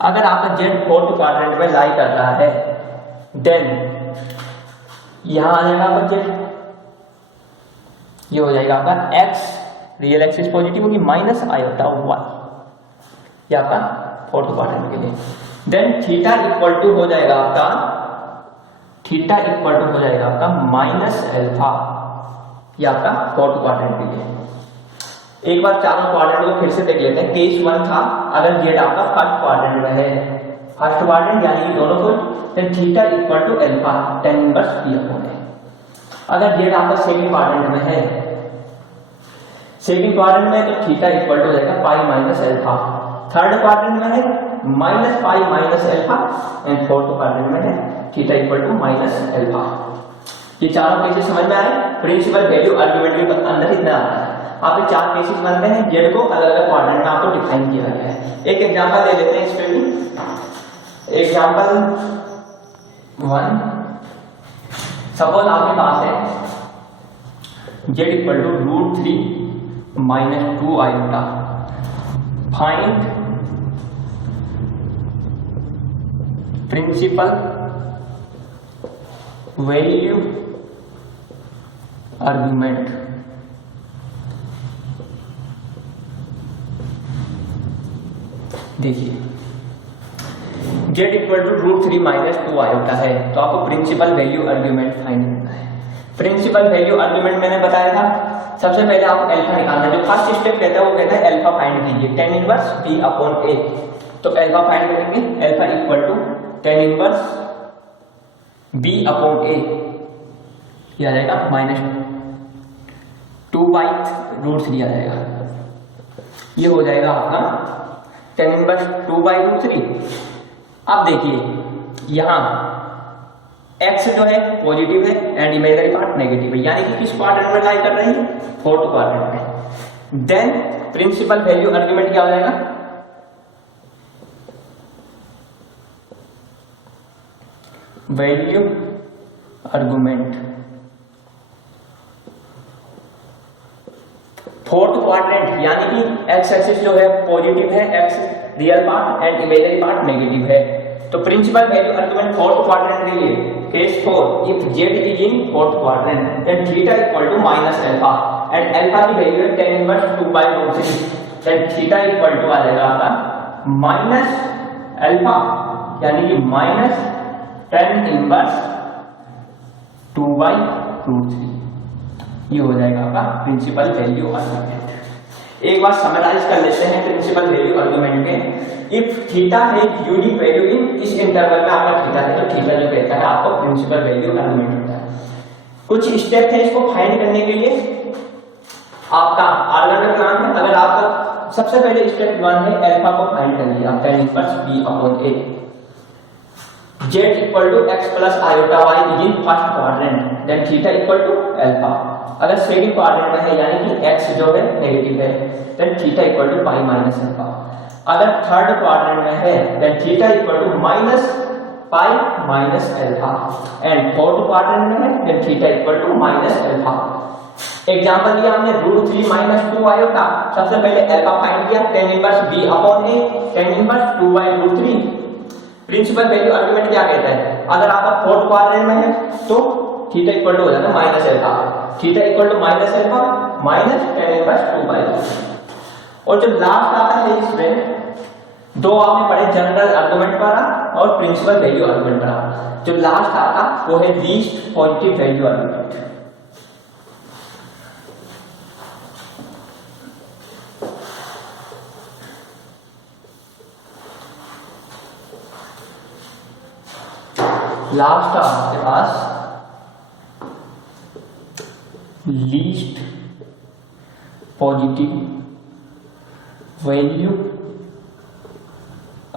अगर आपका z फोर्थ क्वाड्रेंट में लाई कर रहा है देन यहां आ जाएगा आपका z, ये हो जाएगा आपका x, रियल एक्सिस पॉजिटिव होगी, माइनस आयोटा y, ये आपका फोर्थ क्वाड्रेंट के लिए। देन थीटा इक्वल टू हो जाएगा आपका, थीटा इक्वल टू हो जाएगा आपका माइनस अल्फा, ये आपका फोर्थ क्वाड्रेंट के लिए। एक बार चारों क्वाड्रेंट को फिर से देख लेते हैं। केस 1 था, अगर z आपका फर्स्ट क्वाड्रेंट में है, फर्स्ट क्वाड्रेंट यानी कि दोनों full, then theta equal to alpha tan inverse p upon a। अगर z आपका सेकंड क्वाड्रेंट में है, सेकंड क्वाड्रेंट में तो थीटा इक्वल टू हो जाएगा pi minus alpha, third quadrant में है minus pi minus alpha, and fourth quadrant में है theta equal to minus alpha. ये चारों केसेस समझ में आए, प्रिंसिपल वैल्यू आर्गुमेंट के अंदर इतना आता है। आपके 4 केसेस बनते हैं, जेड को अलग अलग क्वाड्रेंट में आपको डिफाइन किया गया है। एक एग्जांपल ले लेते हैं इस पे भी। एग्जांपल 1, सपोज आपके पास है z equal to √3 minus 2 iota, find principal value argument. देखिए z equal to √3 minus 2 iota है, तो आपको प्रिंसिपल वैल्यू आर्गुमेंट फाइंड करना है। प्रिंसिपल वैल्यू आर्गुमेंट मैंने बताया था, सबसे पहले आपको अल्फा निकालना है। जो फर्स्ट स्टेप कहता है वो कहता है अल्फा फाइंड कीजिए, tan inverse b upon a। तो अल्फा फाइंड करेंगे, alpha equal to tan inverse b upon a, ये आ जाएगा -2/√3 आ जाएगा, ये हो जाएगा आपका tan इनवर्स 2/√3। अब देखिए यहां x जो है पॉजिटिव है एंड इमेजिनरी पार्ट नेगेटिव है, यानी कि किस क्वाड्रेंट में लाई कर रही है, फोर्थ क्वाड्रेंट में। देन प्रिंसिपल वैल्यू आर्गुमेंट क्या हो जाएगा, वैल्यू आर्गुमेंट फोर्थ क्वाड्रेंट, यानी कि एक्स एक्सिस जो है पॉजिटिव है, x real part and imaginary part negative है। तो principal value argument fourth quadrant के लिए case 4, if z is in fourth quadrant then theta equal to minus alpha and alpha की वैल्यू है tan inverse 2/√3, then theta equal to आ जाएगा आपका minus alpha यानी कि माइनस tan इनवर्स 2/√3। ये हो जाएगा आपका प्रिंसिपल वैल्यू आर्गुमेंट। एक बार समराइज कर लेते हैं प्रिंसिपल वैल्यू आर्गुमेंट के। इफ थीटा है यूनिक वैल्यू इन इस इंटरवल में आपका थीटा है, तो थीटा जो कहता है आपको प्रिंसिपल वैल्यू आर्गुमेंट होता है। कुछ स्टेप है इसको फाइंड करने के लिए, आपका ऑर्डर प्लान है। अगर आपका सबसे पहले स्टेप 1 है अल्फा को फाइंड कर लिया, tan inverse b/a, z equal to x plus iota y in first quadrant then theta equal to alpha. अगर सेकंड क्वाड्रेंट में है यानी कि x जो है नेगेटिव है then theta equal to pi minus alpha. अगर थर्ड क्वाड्रेंट में है then theta equal to minus pi minus alpha and fourth quadrant में है then theta equal to minus alpha. Example दिया हमने √3 - 2 आयोटा। सबसे पहले अल्फा फाइंड किया, tan inverse b/a, tan inverse 2/√3। Principal value argument क्या कहता है, अगर आपका फोर्थ क्वाड्रेंट में है तो थीटा इक्वल टू हो जाता है minus alpha, theta equal to minus alpha minus tan inverse 2/√3। और जो लास्ट आता है इसमें दो आपने पढ़े, जनरल आर्गुमेंट पढ़ा और प्रिंसिपल वैल्यू आर्गुमेंट पढ़ा। जो लास्ट आता वो है least positive value argument. Last आपके पास least positive value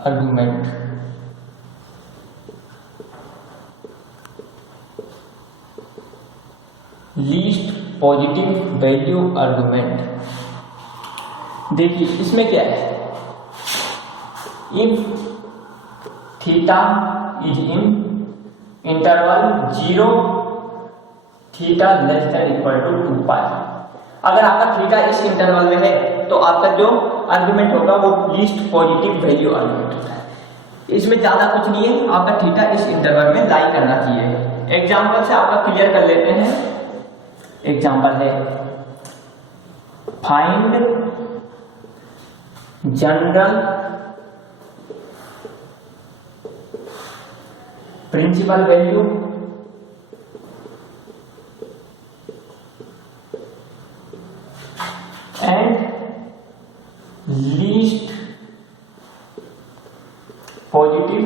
argument. Least positive value argument, देखिए इसमें क्या है, if theta is in interval 0 theta less than equal to 2 pi. अगर आपका थीटा इस इंटरवल में है तो आपका जो आर्गुमेंट होगा वो लीस्ट पॉजिटिव वैल्यू आर्गुमेंट होता है। इसमें ज्यादा कुछ नहीं है, आपका थीटा इस इंटरवल में लाई करना चाहिए। एग्जांपल से आपका क्लियर कर लेते हैं। एग्जांपल है find general principal value and least positive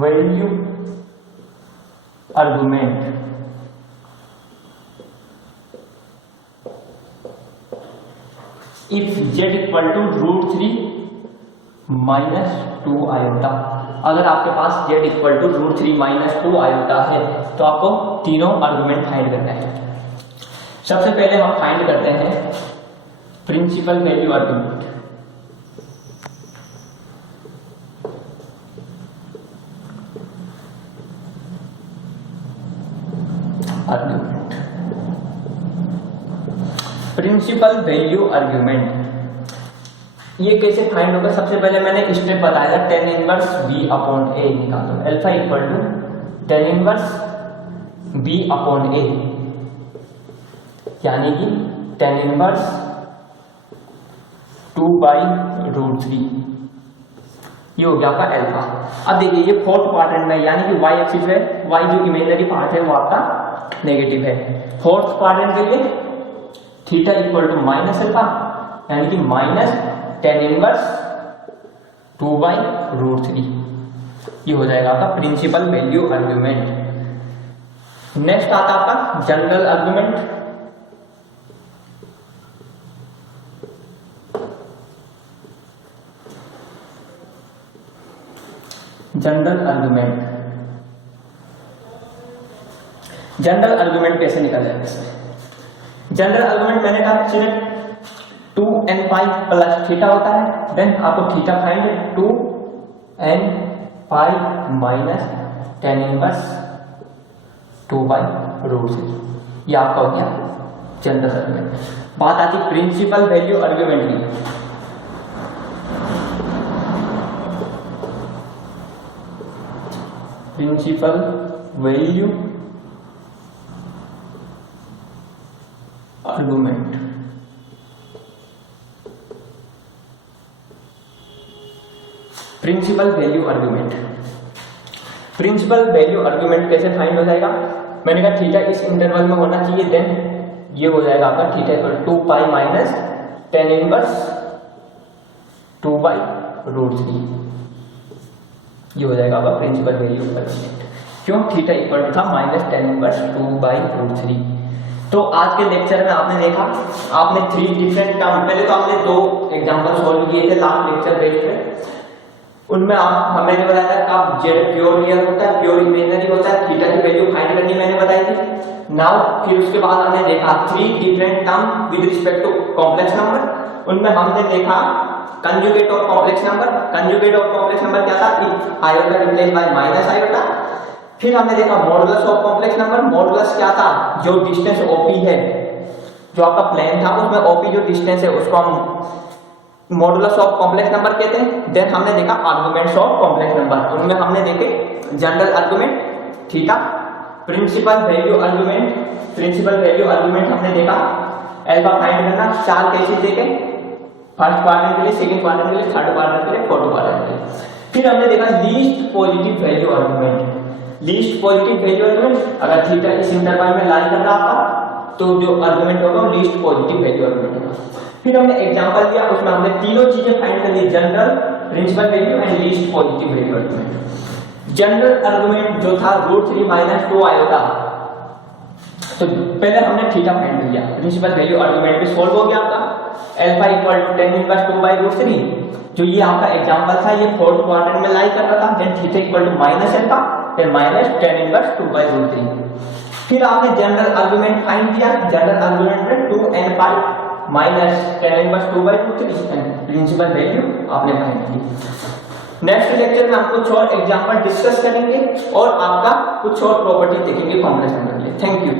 value argument. If z equal to √3 - 2 iota. अगर आपके पास z इक्वल टू √3 - 2 आयोटा है तो आपको तीनों आर्गुमेंट फाइंड करना है। सबसे पहले हम फाइंड करते हैं principal value argument. Principal value argument ये कैसे फाइंड होगा, सबसे पहले मैंने स्टेप बताया था tan इनवर्स b/a निकालो। Alpha equal to tan inverse b/a यानी कि tan इनवर्स 2/√3। ये हो गया आपका अल्फा। अब देखिए ये फोर्थ क्वाड्रेंट में यानी कि y एक्सिस है, y जो इमेजिनरी पार्ट है वो आपका नेगेटिव है। फोर्थ क्वाड्रेंट के लिए theta equal to minus alpha यानी कि माइनस tan इनवर्स 2/√3। ये हो जाएगा आपका प्रिंसिपल वैल्यू आर्गुमेंट। नेक्स्ट आता आपका general argument. General argument, general argument कैसे निकाला जाए इसमें। जनरल आर्गुमेंट मैंने कहा सिर्फ 2n पाई प्लस थीटा होता है। देन आपको theta find 2n pi minus tan inverse 2/√3। ये आपका हो गया जनरल आर्गुमेंट। बात आती प्रिंसिपल वैल्यू आर्गुमेंट की। Principal value argument. Principal value argument, principal value argument कैसे फाइंड हो जाएगा? मैंने कहा थीटा इस इंटरवल में होना चाहिए। देन ये हो जाएगा आपका थीटा इक्वल 2 पाई माइनस tan इनवर्स 2/√3। ये हो जाएगा आपका प्रिंसिपल वैल्यू आर्गुमेंट। क्यों? थीटा इक्वल था माइनस tan इनवर्स 2/√3। तो आज के लेक्चर में आपने देखा, आपने 3 डिफरेंट टर्म, पहले तो आपने 2 एग्जांपल सॉल्व किए थे लास्ट लेक्चर बेस पे। उनमें मैंने बताया था आप जेड प्योर रियल होता है, प्योर इमेजिनरी होता है, थीटा की वैल्यू फाइंड करनी मैंने बताई थी। नाउ फिर उसके बाद हमने देखा 3 different term with respect to complex number. उनमें हमने देखा conjugate of complex number. Conjugate of complex number क्या था? If iota replace by minus iota. फिर हमने देखा modulus of complex number. Modulus क्या था? जो डिस्टेंस ओपी है, जो आपका प्लेन था उसमें ओपी जो डिस्टेंस है उसको हम मॉडुलस ऑफ कॉम्प्लेक्स नंबर कहते हैं। देन हमने देखा आर्गुमेंट्स ऑफ कॉम्प्लेक्स नंबर। उनमें हमने देखे general argument theta, principal value argument. Principal value argument हमने देखा अल्फा फाइंड करना 4 केसेस देखे, फर्स्ट क्वाड्रेंट के लिए, सेकंड क्वाड्रेंट के लिए, थर्ड क्वाड्रेंट के लिए, फोर्थ क्वाड्रेंट के लिए। फिर हमने देखा least positive value argument. Least positive value argument, अगर थीटा इस इंटरवल में लाई कर रहा था तो जो आर्गुमेंट होगा वो लीस्ट पॉजिटिव वैल्यू आर्गुमेंट होगा। फिर हमने एग्जांपल दिया, उसमें हमने तीनों चीजें फाइंड कर ली, general, principal value and least positive value argument. General argument जो था √3 माइनस 2 आयोटा, तो पहले हमने थीटा फाइंड किया, प्रिंसिपल वैल्यू आर्गुमेंट भी सॉल्व हो गया आपका। Alpha equal to tan inverse 2/√3, जो ये आपका एग्जांपल था ये फोर्थ क्वाड्रेंट में लाई कर रहा था। Then theta equal to minus alpha, फिर माइनस tan इनवर्स 2/√3। फिर आपने जनरल आर्गुमेंट फाइंड किया। जनरल आर्गुमेंट में 2n pi minus tan inverse 2/√3 and principal value आपने फाइंड की। नेक्स्ट लेक्चर में हम कुछ और एग्जांपल डिस्कस करेंगे और आपका कुछ और प्रॉपर्टी देखेंगे कॉम्प्लेक्स नंबर के लिए। Thank you.